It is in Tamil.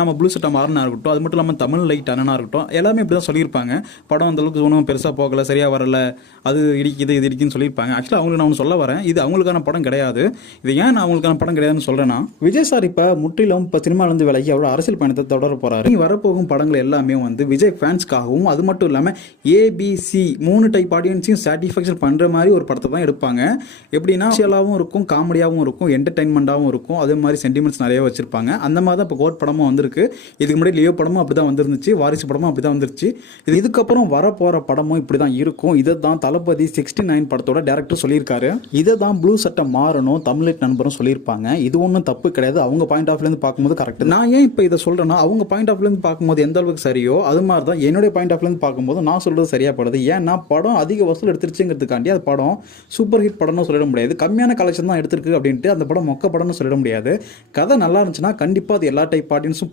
நம்ம ப்ளூ சட்டை மாறனா இருக்கட்டும், அது மட்டும் இல்லாமல் தமிழ் லைட் அண்ணனா இருக்கட்டும், எல்லாமே இப்படி தான் சொல்லியிருப்பாங்க. படம் அந்தளவுக்கு ஒன்றும் பெருசாக போகலை, சரியாக வரல, அது இடிக்குது இது இடிக்குன்னு சொல்லியிருப்பாங்க. ஆக்சுவலாக அவங்களுக்கு நான் ஒன்று சொல்ல வரேன், இது அவங்களுக்கான படம் கிடையாது. இது ஏன் நான் அவங்களுக்கான படம் கிடையாதுன்னு சொல்கிறேன்னா, விஜய் சார் இப்போ முற்றிலும் இப்போ சினிமாலேருந்து விலகி அவரோட அரசியல் பயணத்தை தொடர போகிறாரு. வரப்போகும் படங்கள் எல்லாமே வந்து விஜய் ஃபேன்ஸ்க்காகவும், அது மட்டும் இல்லாமல் ஏபிசி 3 டைப் ஆடியன்ஸையும் சாட்டிஸ்ஃபேக்ஷன் பண்ணுற மாதிரி ஒரு படத்தை தான் எடுப்பாங்க. எப்படின்னா சோஷியலாகவும் இருக்கும், காமெடியாகவும் இருக்கும், என்டர்டைன்மெண்ட்டாகவும் இருக்கும், அதே மாதிரி சென்டிமெண்ட்ஸ் நிறைய வச்சிருப்பாங்க. அந்த மாதிரி தான் இப்போ கோட் படமும் வந்திருக்கு. இதுக்கு முன்னாடி லியோ படமும் அப்படி தான் வந்துருந்துச்சு, வாரிசு படமும் அப்படி தான் வந்துருச்சு. இதுக்கப்புறம் வரப்போகிற படமும் இப்படி தான் இருக்கும். இதை தான் தளபதி 69 படத்தோட டேரக்டர் சொல்லியிருக்காரு. இதை தான் ப்ளூ சட்டை மாறணும் தமிழ் நண்பரும் சொல்லியிருப்பாங்க. இது ஒன்றும் தப்பு கிடையாது, அவங்க பாயிண்ட் ஆஃப்லேருந்து பார்க்கும்போது கரெக்ட். நான் ஏன் இப்போ இதை சொல்கிறேன்னா, அவங்க பாயிண்ட் ஆஃப்லேருந்து பார்க்கும்போது எந்த அளவுக்கு சரியோ அது மாதிரி தான் என்னுடைய பாயிண்ட் ஆஃப்லேருந்து பார்க்கும்போது நான் சொல்கிறது சரியாக படுது. ஏன்னா படம் அதிக வசூல் எடுத்துருச்சுங்கிறதுக்காண்டி அது படம் சூப்பர் ஹிட் படம்னு சொல்லிட முடியாது. கம்மியான கலெக்ஷன் தான் எடுத்திருக்கு அப்படின்ட்டு அந்த படம் மொக்க படம்னு சொல்லிட முடியாது. கதை நல்லா இருந்துச்சுன்னா கண்டிப்பாக அது எல்லா டைப் ஆடியன்ஸும்